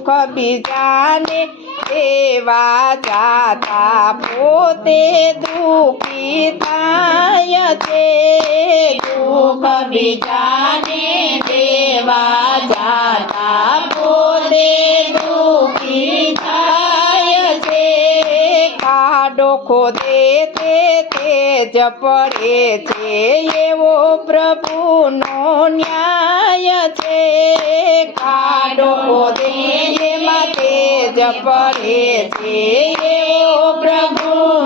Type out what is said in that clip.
દુઃખ બીજાને દેવા જાતા પોતે દુઃખી થાય છે દુઃખ બીજાને દેવા જાતા પોતે દુઃખી થાય છે ખાડો ખોદે તે જ પડે છે એવો પ્રભુનો ન્યાય છે ખાડો ખોદે એમાં તે જ પડે છે એવો પ્રભુ